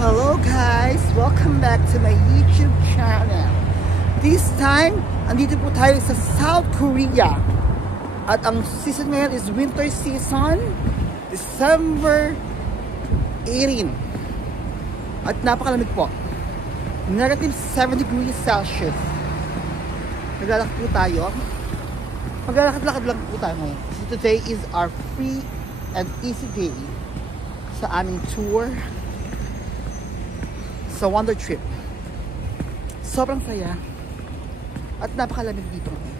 Hello guys! Welcome back to my YouTube channel. This time, andito po tayo sa South Korea. At ang season ngayon is winter season, December 18. At napakalamig po. Negative 7 degrees Celsius. Naglalakad po tayo. Maglalakad-lakad lang po tayo ngayon. So today is our free and easy day sa aming tour sa Wonder Trip. Sobrang saya at napakalamig dito ngayon.